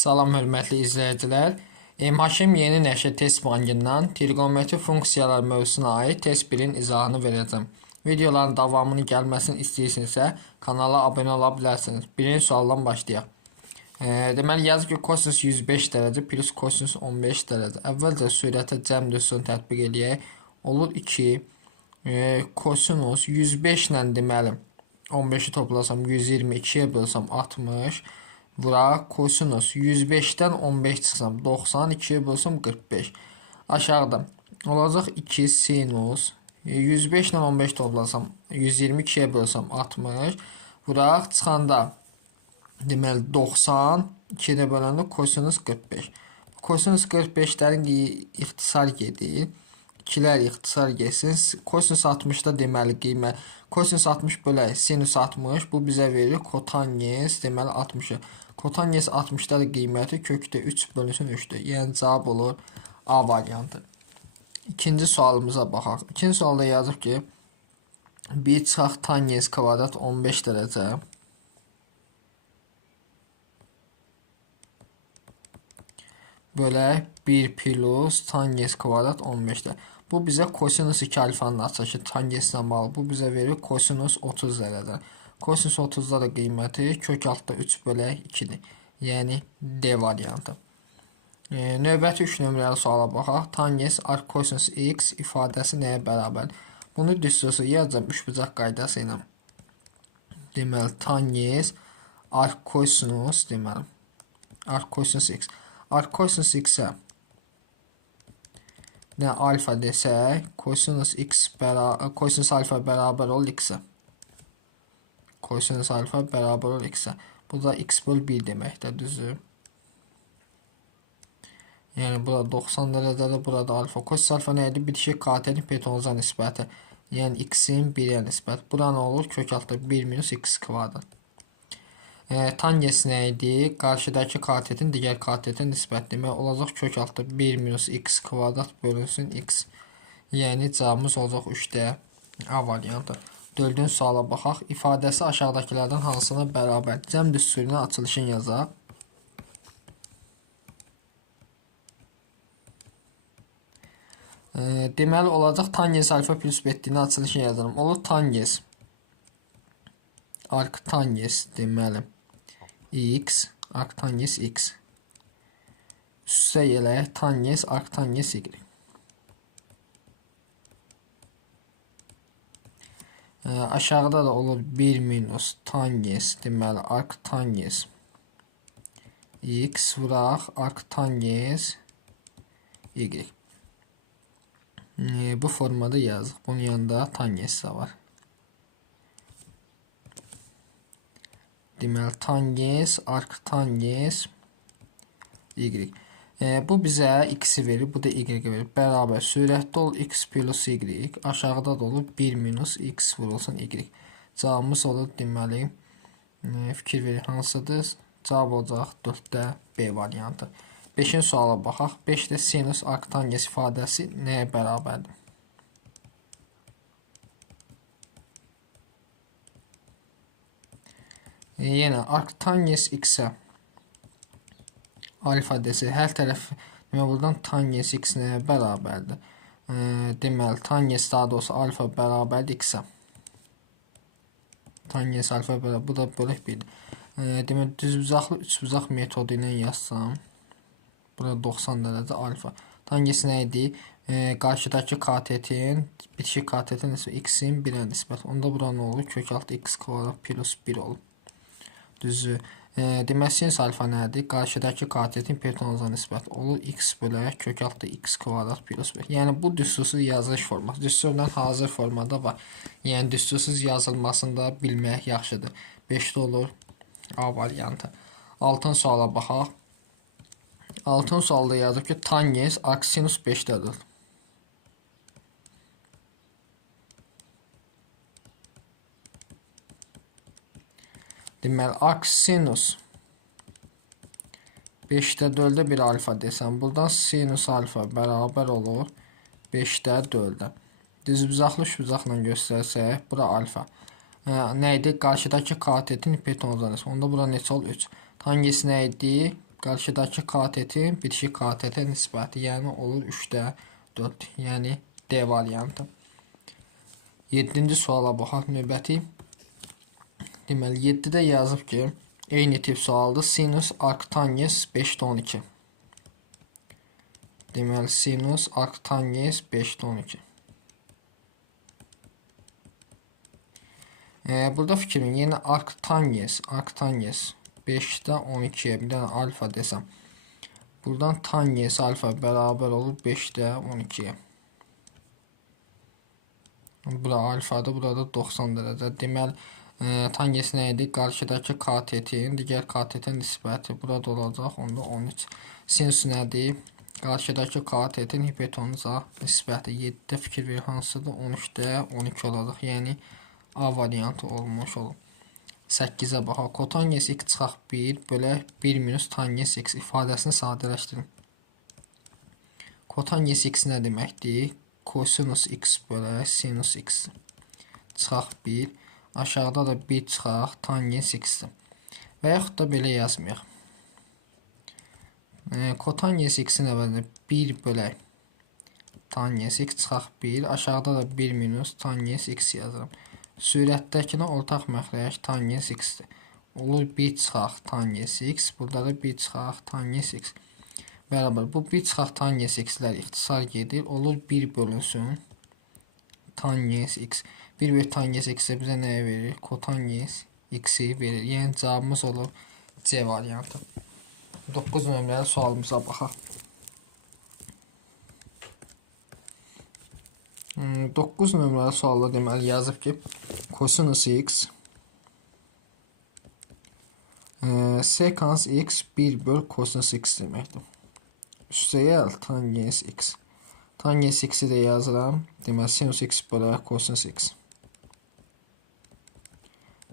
Salam hörmətli izləyicilər. MHM yeni nəşr test bankından trigonometri funksiyalar mövzusuna aid test 1-in izahını verəcəm. Videoların davamını gəlməsini istəyirsinizsə kanala abunə ola bilərsiniz. Birinci sualdan başlayaq. Deməli yazır ki kosinus 105 dərəcə plus kosinus 15 dərəcə. Əvvəlcə sürətə cəm düsturunu tətbiq eləyək. Olur 2 kosinus 105 ilə deməli 15-i toplasam 122-yə bölsəm 60. Bura kosinus 105'ten 15 çıxsam 90, 2'ye bölsəm 45. Aşağıda olacaq 2 sinus 105 ilə 15 toplasam 122'ye bölsəm 60. Bura çıxanda deməli 90, 2'də böləndə kosinus 45. Kosinus 45'lərin ixtisar gedir. 2'lər ixtisar getsin. Kosinus 60'da deməli qiymət kosinus 60 bölək sinus 60 bu bizə verir kotangens deməli 60'ı. Kotangens 60'da da qiyməti kökdə 3 bölünsün 3'dür. Yəni cavab olur A variantı. İkinci sualımıza baxaq. İkinci sualda yazıb ki 1 çıxaq tangens kvadrat 15 dərəcə bölək 1 plus tangens kvadrat 15'də. Bu bizə kosinus 2 alfanın açışı tangenslə bağlı. Bu bizə verir kosinus 30 dərəcə. Kosinus 30'da da qiyməti kök altda 3 bölək 2'dir. Yəni D variantı. Növbəti 3 nömrəli suala baxaq. Tangens arc kosinus x ifadəsi nəyə bərabər? Bunu düstursuz yazacağım 3 bucaq qaydası ilə. Deməli tangens arc kosinus deməli arc kosinus x. Arc kosinus x-ə nə alfa desək, kosinus alfa bərabər olur x-ə. Kosinus alfa bərabər olur x-ə. Bu da x böl 1 deməkdir, düzdür? Yəni burada 90 dərəcədə, burada alfa. Kosinus alfa nə idi? Bitişik katetin hipotenuza nisbəti. Yəni x-in 1-yə nisbət. Bura nə olur? Kök altda 1 minus x kvadrat. Tangens nə idi? Qarşıdakı katetin digər katetin nisbət demək olacaq kök altda 1 minus x kvadrat bölünsün x. Yəni cavabımız olacaq 3D A variantı. Dördüncü suala baxaq. İfadəsi aşağıdakilərdən hansına bərabər? Cəm düsturuna açılışını yazaq. Deməli olacaq tangens alfa plus bettinin açılışını yazalım. Olur tangens arctangens deməli x arctangens x üstə gələk tangens arctangens y. Aşağıda da olur 1 minus tangens deməli arctangens x vuraq arctangens y. Bu formada yazıq. Bunun yanında tangens də var. Deməli tangens arctangens y. Bu bizə x-i verir, bu da y verir. Bərabər sürətdə ol x plus y. Aşağıda da olur 1 minus x vurulsun y. Cavabımız olur deməli fikir verir hansıdır? Cavab olacaq 4-də B variantı. 5-ci suala baxaq. 5-də sinus arctangens ifadəsi nəyə bərabərdir? Yenə arctangens x-ə alfa desə hər tərəf buradan tangens x nəyə bərabərdir? Deməli tangens daha doğrusu alfa bərabərdir x-ə. Tangens alfa bərabər bu da bölək 1. Deməli düzbucaqlı üçbucaq metodu ilə yazsam burada 90 dərəcə alfa. Tangens nə idi? Qarşıdakı katetin bitişik katetin x-in 1-ə nisbət. Onda bura nə olur? Kök altı x kvadrat plus 1 olur. Düzdür. Deməli sinus alfa nədir? Qarşıdakı katetin hipotenuza nisbət olur x bölək kök altı x kvadrat plus 1. Yəni bu düstursuz yazılış forması. Düsturdan hazır formada var. Yəni düstursuz yazılmasını da bilmək yaxşıdır. 5-də olur A variantı. 6-cı suala baxaq. 6-cı sualda yazıb ki tangens arcsinus 5-dədir. Deməli arcsinus 5'də 4'də bir alfa desəm, buradan sinus alfa bərabər olur 5'də 4'də. Düzbucaqlı üçbucaqla göstərsək, bura alfa. Nə idi? Qarşıdakı katetin hipotenuza nisbət. Onda bura neçə olur? 3. Tangens nə idi? qarşıdakı katetin bitişik katete nisbəti, yəni olur 3-də 4, yəni D variantı. 7-ci suala baxaq növbəti. Deməli 7-də yazıb ki, eyni tip sualdır. Sinus arctangens 5/12. Deməli sinus arctangens 5/12. Burada fikrim yeni arctangens 5'də 12'ye bir dənə alfa desəm. Buradan tangens alfa bərabər olur 5'də 12'ye. Bura alfadır, burada 90 dərəcə. Deməli tangens nə idi? Qarşıdakı katetin digər katetin nisbəti. Burada olacaq onda 13. Sinus nədir? Qarşıdakı katetin hipotenuza nisbəti. 7'də fikir verir hansıdır? 13'də 12 olacaq. Yəni A variantı olmuş olur. 8'ə baxaq. Kotangens x çıxaq 1 bölək 1 minus tangens x ifadəsini sadələşdirin. Kotangens x nə deməkdir? Kosinus x bölək sinus x çıxaq 1. Aşağıda da 1 çıxaq tangens x-dir. Və yaxud da belə yazmayaq. Kotangens x-in əvəzində 1 bölək tangens x çıxaq 1. Aşağıda da 1 minus tangens x yazıram. Sürətdəkinə ortaq məxrəc tangens x-dir. Olur 1 çıxaq tangens x. Burada da 1 çıxaq tangens x. Bərabər. Bu 1 çıxaq tangens x-lər ixtisar gedir. Olur 1 bölünsün tangens x. 1 bölü tangens x-ə bizə nəyə verir? Kotangens x-i verir. Yəni cavabımız olur C variantı. 9 nömrəli sualımıza baxaq. 9 nömrəli sualda deməli yazıb ki, kosinus x sekans x 1 böl kosinus x deməkdir. Üstəgəl tangens x. Tangens x-i də yazıram. Deməli sinus x bölə kosinus x.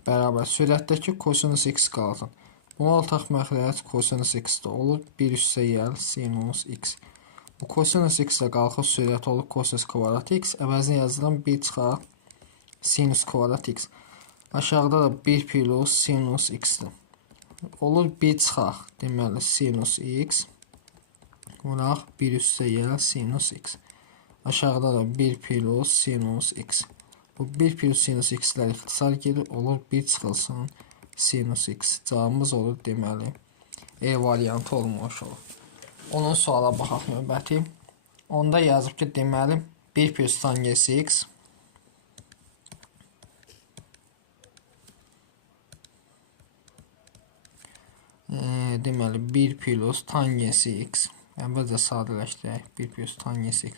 Bərabər. Sürətdəki kosinus x qalsın. Buna ortaq məxrəc kosinus x-də olur. 1 üstəgəl sinus x. Bu kosinus x ilə qalxır sürət olur kosinus kvadrat x. Əvəzinə yazıram 1 çıxaq sinus kvadrat x. Aşağıda da 1 plus sinus x-dir. Olur 1 çıxaq deməli sinus x. Vuraq 1 üstəgəl sinus x. Aşağıda da 1 plus sinus x. Bu 1 plus sinus x-lər ixtisar gedir. Olur 1 çıxılsın sinus x. Cavabımız olur deməli E variantı olmuş olur. Onun suala baxaq növbəti. Onda yazıb ki, deməli 1 plus tangens x deməli 1 plus tangens x əvvəlcə sadələşdirək. 1 plus tangens x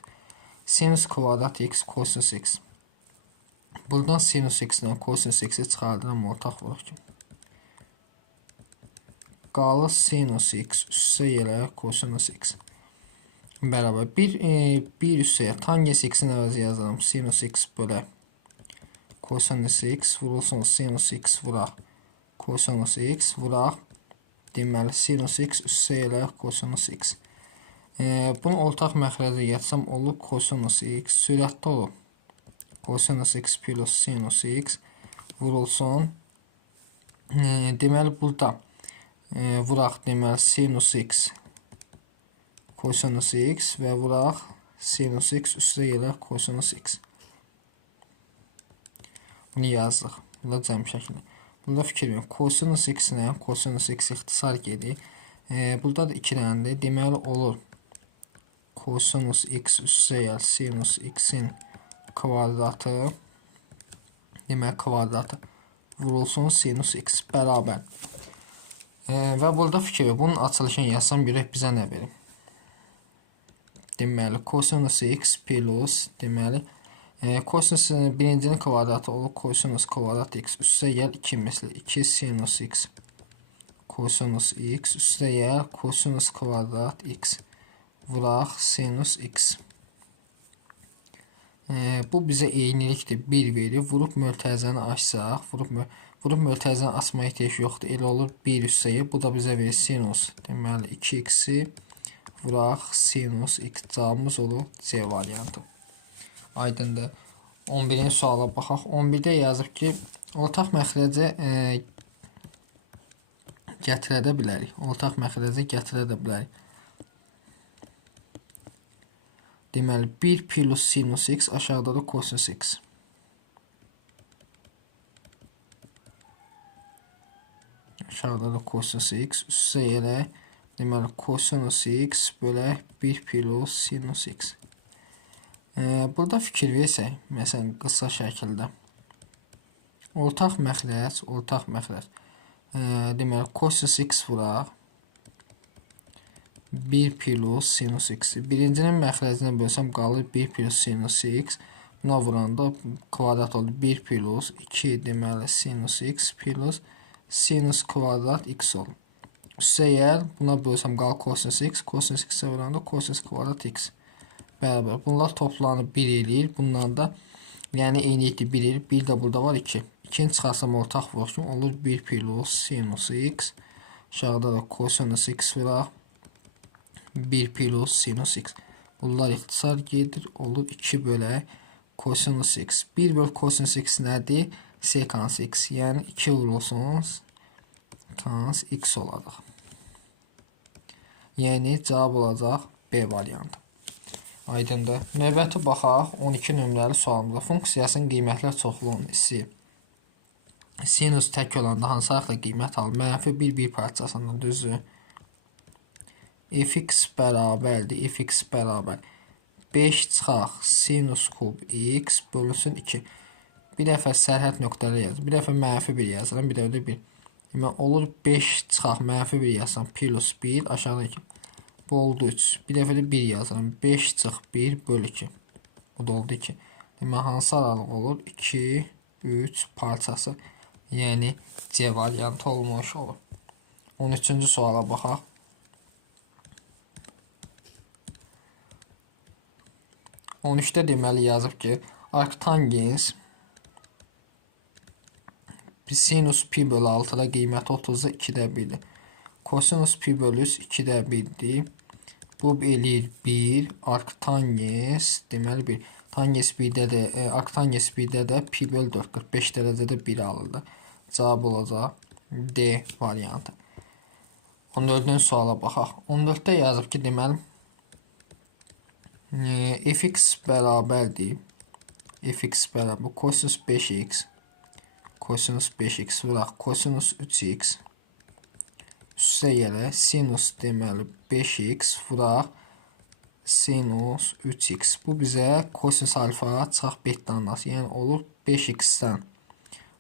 sinus kvadrat x kosinus x. Buradan sinus x-dən kosinus x-i çıxardıram ortaq vuraq ki. Qalır sinus x üstəgələ kosinus x. Bərabər 1 üstəyə tangens x-in əvəzi yazalım. Sinus x bölə kosinus x vurulsun sinus x vuraq kosinus x vuraq. Deməli sinus x üstəgələ kosinus x. Bunu ortaq məxrəcə yatsam olur kosinus x. Sürətdə olur kosinus x plus sinus x vurulsun. Deməli burada vuraq deməli sinus x kosinus x və vuraq sinus x üstəgələ kosinus x. Bunu yazdıq. Burada cəm şəkli. Burada fikir verin. Kosinus x nə? Kosinus x ixtisar gedir. Burada da 2 dənədir. Deməli olur kosinus x üstəgəl sinus x-in kvadratı. Deməli kvadratı vurulsun sinus x bərabər. Və burada fikir bunun açılışını yazsam görək bizə nə verir. Deməli kosinus x plus deməli kosinusun birincinin kvadratı olur kosinus kvadrat x üstəgəl 2 misli 2 sinus x kosinus x üstəgəl kosinus kvadrat x vuraq sinus x. Bu bizə eynilikdir 1 verir. Vurub mörtəzəni açsaq, vurub mörtəzəni açma ehtiyac yoxdur. Elə olur 1 üstəgəl. Bu da bizə verir sinus. Deməli 2x-i vuraq sinus x. Cavabımız olur C variantı. Aydındır. 11-ci suala baxaq. 11-də yazıb ki, ortaq məxrəcə gətirə də bilərik. Ortaq məxrəci gətirə də bilərik. Deməli 1 plus sinus x aşağıda da kosinus x. Aşağıda da kosinus x. Üstə yerə deməli kosinus x bölək 1 plus sinus x. Burada fikir versək, məsələn qısa şəkildə. Ortaq məxrəc. Deməli kosinus x vuraq. 1 plus sinus x. Birincinin məxrəcinə bölsəm qalır 1 plus sinus x. Buna vuranda kvadrat olur. 1 plus 2 deməli sinus x plus sinus kvadrat x olur. Üstə yer buna bölsəm qalır kosinus x. Kosinus x-ə vuranda kosinus kvadrat x. Bərabər. Bunlar toplanıb 1 eləyir. Bundan da yəni eynilikdir 1 eləyir. 1 də burada var 2. 2-ni çıxarsam ortaq vuruşum olur 1 plus sinus x. Aşağıda da kosinus x vuraq. 1 plus sinus x. Bunlar ixtisar gedir. Olur 2 bölək kosinus x. 1 böl kosinus x nədir? Sekans x. Yəni 2 vurulsun sekans x olacaq. Yəni cavab olacaq B variantı. Aydındır. Növbəti baxaq 12 nömrəli sualımıza. Funksiyasının qiymətlər çoxluğunu istəyir. Sinus tək olanda hansı haqda qiymət alır? Mənfi 1 parçasında düzdür. Fx bərabərdir. Fx bərabər 5 çıxaq sinus kub x bölünsün 2. Bir dəfə sərhəd nöqtəli yazır. Bir dəfə mənfi 1 yazıram. Bir dəfə də 1. Demək olur 5 çıxaq mənfi 1 yazsam plus 1 aşağıda 2. Bu oldu 3. Bir dəfə də 1 yazıram. 5 çıx 1 böl 2. Bu da oldu 2. Demək hansı aralıq olur? 2, 3 parçası. Yəni C variantı olmuş olur. 13-cü suala baxaq. On üçdə deməli yazıb ki, arktangens sinus pi bölü 6-da qiyməti 30-da 2-də 1-dir. Kosinus pi bölü 2-də 1-dir. Bu eləyir 1. Arktangens deməli 1. Tangens 1-də də arktangens 1-də də pi bölü 4 45 dərəcədə 1 alırdı. Cavab olacaq D variantı. 14-cü suala baxaq. 14-də yazıb ki, deməli fx bərabərdir. Fx bərabər kosinus 5x. Kosinus 5x vuraq. Kosinus 3x. Üstə yerə sinus deməli 5x vuraq. Sinus 3x. Bu bizə kosinus alfa çıxaq betdən nasıl. Yəni olur 5x-dən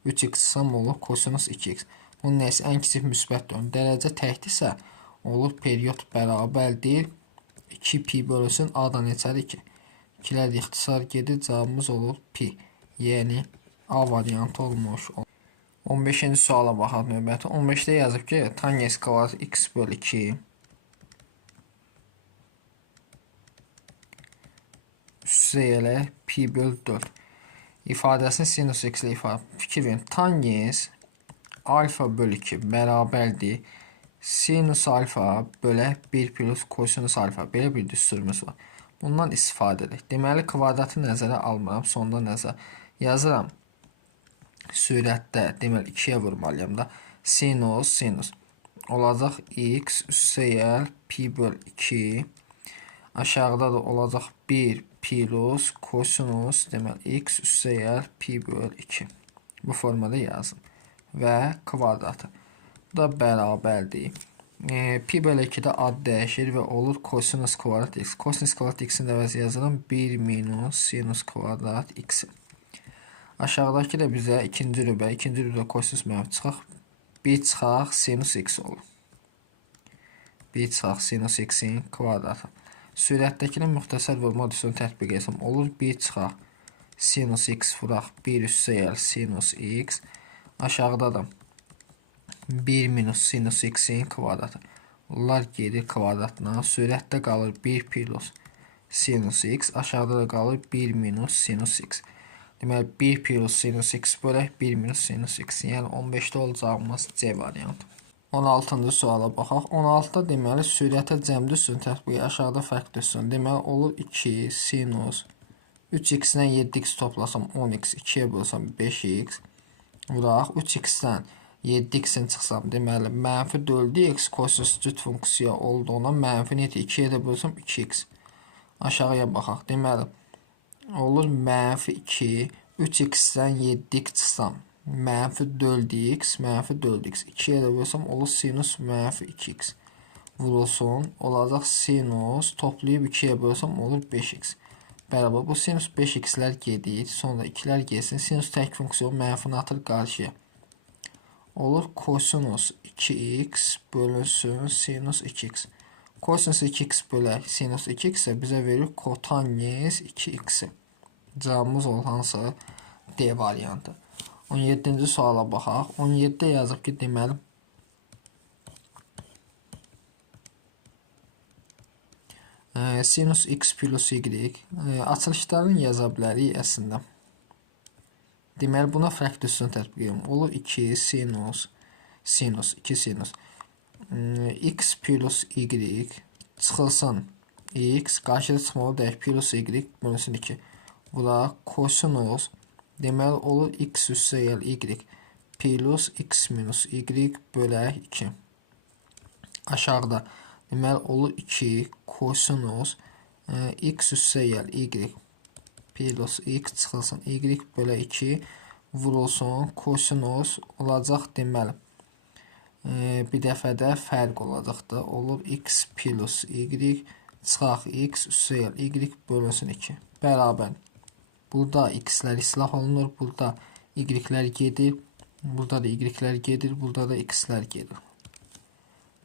3x-dən olur kosinus 2x. Bunun nəsə ən kiçik müsbət dönür. Dərəcə təkdirsə olur periyod bərabərdir. 2 pi bölünsün a-dan neçədir 2. 2-lər ixtisar gedir. Cavabımız olur pi. Yəni A variantı olmuş. 15-ci suala baxaq növbəti. 15-də yazıb ki, tangens kvadrat x bölü 2 üstə yerə pi bölü 4 ifadəsini sinus x ilə ifadə. Fikir verin. Tangens alfa bölü 2 bərabərdir. Sinus alfa bölək 1 plus kosinus alfa. Belə bir düsturumuz var. Bundan istifadə edik. Deməli, kvadratı nəzərə almıram. Sonda nəzər yazıram. Sürətdə, deməli, 2-yə vurmalıyam da. Sinus olacaq x üstə yer pi böl 2. Aşağıda da olacaq 1 plus kosinus, deməli, x üstə yer pi böl 2. Bu formada yazın. Və kvadratı. Bu da bərabərdir. Pi böl 2-də ad dəyişir və olur kosinus kvadrat x. Kosinus kvadrat x-in əvəzi yazıram 1 minus sinus kvadrat x. Aşağıdakı da bizə ikinci rübə kosinus mənfi çıxaq. 1 çıxaq sinus x olur. 1 çıxaq sinus x-in kvadratı. Sürətdəkinin müxtəsər vurma düsturunu tətbiq etsəm olur 1 çıxaq sinus x vuraq 1 üstə yer sinus x. Aşağıda da 1 minus sinus x-in kvadratı. Bunlar gedir kvadratına. Sürətdə qalır 1 plus sinus x. Aşağıda da qalır 1 minus sinus x. Deməli, 1 plus sinus x bölək 1 minus sinus x. Yəni 15-də olacağımız C variantı. 16-cı suala baxaq. 16-da deməli, sürətə cəm düsturunu tətbiq aşağıda fərq düsturunu. Deməli, olur 2 sinus 3x-dən 7x toplasam 10x, 2-yə bölsəm 5x. Vuraq 3x-dən 7x-in çıxsam, deməli, mənfi 4x kosinus cüt funksiya olduğuna mənfi necə 2-yə də bölsəm 2x. Aşağıya baxaq. Deməli, olur mənfi 2, 3x-dən 7x çıxsam, mənfi 4x, mənfi 4x. 2-yə də bölsəm olur sinus mənfi 2x. Vurulsun, olacaq sinus, toplayıb 2-yə bölsəm olur 5x. Bərabər, bu sinus 5x-lər gedir, sonra 2-lər gelsin. Sinus tək funksiya mənfini atır qarşıya. Olur kosinus 2x bölünsün sinus 2x. Kosinus 2x bölək sinus 2x isə bizə verir kotangens 2x-i. Cavabımız olur hansı? D variantı. 17-ci suala baxaq. 17-də yazıb ki, deməli, sinus x plus y açılışlarını yaza bilərik əslində. Deməli, buna fərqli üstünü tətbiq edirəm. Olur 2 sinus, 2 sinus. X plus y çıxılsın. X qarşıda çıxmalı deyək. Plus y bölünsün 2. Bura kosinus. Deməli, olur x üstə gəl y. Plus x minus y bölək 2. Aşağıda. Deməli, olur 2 kosinus. X üstə gəl y. Plus x çıxılsın y bölək 2 vurulsun kosinus olacaq deməli. Bir dəfə də fərq olacaqdır. Olur x plus y çıxaq x üstə gəl y bölünsün 2. Bərabər. Burada x-lər islah olunur. Burada y-lər gedir. Burada da y-lər gedir. Burada da x-lər gedir.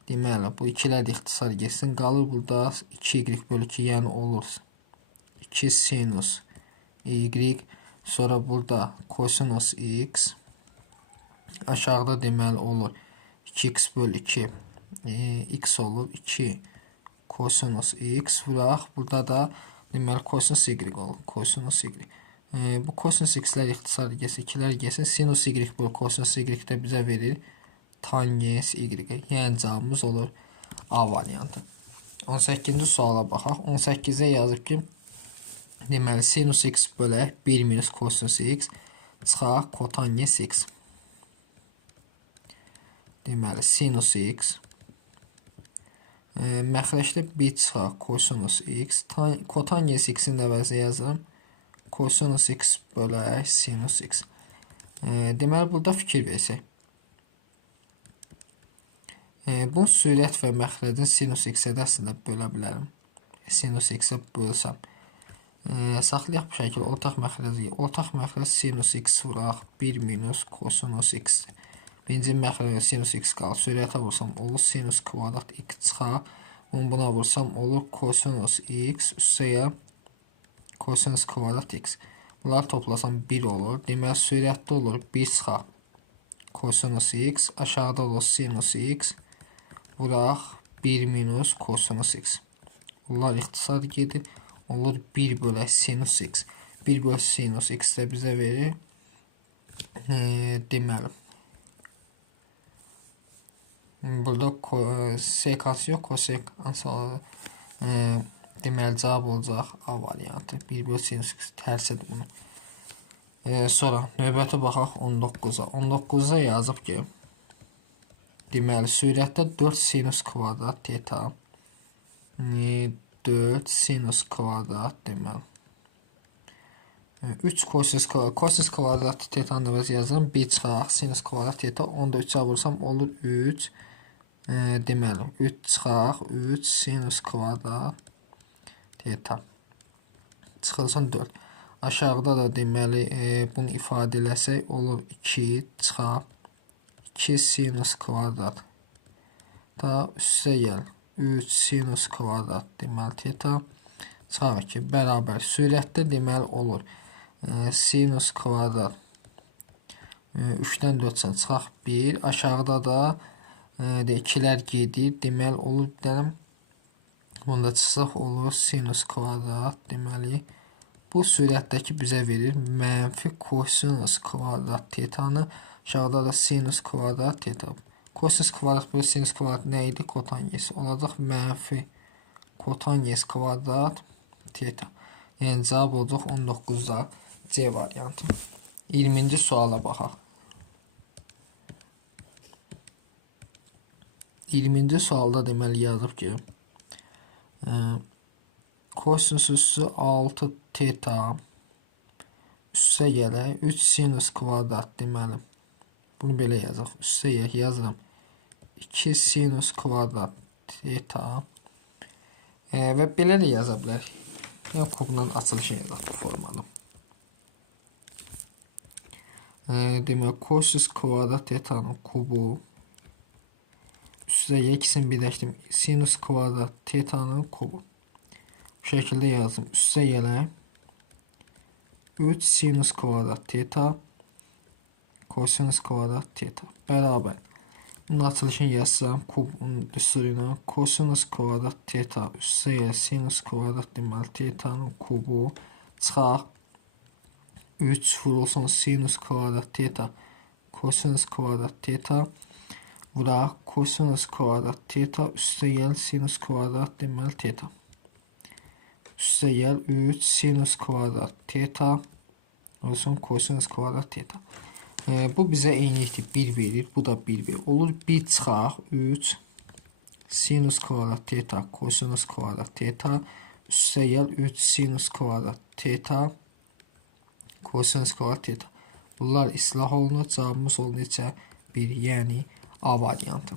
Deməli, bu 2-lər də ixtisar geçsin. Qalır burada 2y bölü 2, yəni olur 2 sinus y, sonra burada kosinus x, aşağıda deməli olur 2x bölü 2, x olur 2 kosinus x, vuraq, burada da deməli kosinus y olur, kosinus y. Bu kosinus x-lər ixtisar geçsin, 2-lər geçsin, sinus y bölü kosinus y də bizə verir tangens y, yəni cavabımız olur A variantı. 18-ci suala baxaq, 18-də yazıb ki, deməli, sinus x bölək 1 minus kosinus x çıxaq kotangens x. Deməli, sinus x məxrəcdə 1 çıxaq kosinus x. Kotangens x-in əvəzinə yazıram. Kosinus x bölək sinus x. Deməli, burada fikir versək. Bu sürət və məxrəcin sinus x-ə də əslində bölə bilərəm. Sinus x-ə bölsəm. Saxlayaq bu şəkil ortaq məxrəci. Ortaq məxrəc sinus x vuraq 1 minus kosinus x. Birinci məxrəcə sinus x qalır. Sürətə vursam olur sinus kvadrat x çıxar. Buna vursam olur kosinus x üstəyə kosinus kvadrat x. Bunları toplasam 1 olur. Deməli, sürətdə olur 1 çıxar kosinus x. Aşağıda olur sinus x. Vuraq 1 minus kosinus x. Bunlar ixtisar gedir. Olur 1 bölək sinus x. 1 bölək sinus x də bizə verir. Deməli. Burada sekans yox, kosekans deməli, cavab olacaq A variantı. 1 bölək sinus x tərsədir bunu. Sonra növbəti baxaq 19-a. 19-da yazıb ki, deməli, sürətdə 4 sinus kvadrat teta 4 sinus kvadrat deməli. 3 kosinus kvadrat tetanın əvəzi yazıram. 1 çıxaq sinus kvadrat teta. Onda 3-ə vursam olur 3. Deməli 3 çıxaq 3 sinus kvadrat teta. Çıxılsın 4. Aşağıda da deməli bunu ifadə eləsək olur 2 çıxaq 2 sinus kvadrat. Da üstə gəl 3 sinus kvadrat deməli teta çıxaq ki, bərabər sürətdə deməli olur sinus kvadrat 3-dən 4 çıxaq 1. Aşağıda da 2-lər gedir. Deməli olur bir dənə bunda çıxsaq olur sinus kvadrat deməli bu sürətdəki bizə verir mənfi kosinus kvadrat tetanı. Aşağıda da sinus kvadrat teta. Kosinus kvadrat bölü sinus kvadrat nə idi? Kotangens. Olacaq mənfi kotangens kvadrat teta. Yəni cavab olacaq 19-da C variantı. 20-ci suala baxaq. 20-ci sualda deməli yazıb ki, kosinus üssü 6 teta üssə gələk 3 sinus kvadrat deməli. Bunu belə yazaq. Üssə gələk yazıram. 2 sinus kvadrat teta və belə də yaza bilərik. Yəni kubla açılışını yazaq bu formada. Demək kosinus kvadrat tetanın kubu üstə ikisini birləşdim. Sinus kvadrat tetanın kubu. Bu şəkildə yazdım. Üstə gələk 3 sinus kvadrat teta kosinus kvadrat teta bərabər. Bunun açılışını yazsam kubun üstünə kosinus kvadrat teta üstə gələk sinus kvadrat deməli tetanın kubu çıxaq. 3 vurulsun sinus kvadrat teta kosinus kvadrat teta vuraq kosinus kvadrat teta üstə gəl sinus kvadrat deməli teta üstə gəl 3 sinus kvadrat teta olsun kosinus kvadrat teta. Bu bizə eynilikdir 1 verir, bu da 1 verir. Olur 1 çıxaq 3 sinus kvadrat teta kosinus kvadrat teta üstə gəl 3 sinus kvadrat teta kosinus kvadrat teta. Bunlar islah olunur. Cavabımız oldu neçə? 1, yəni A variantı.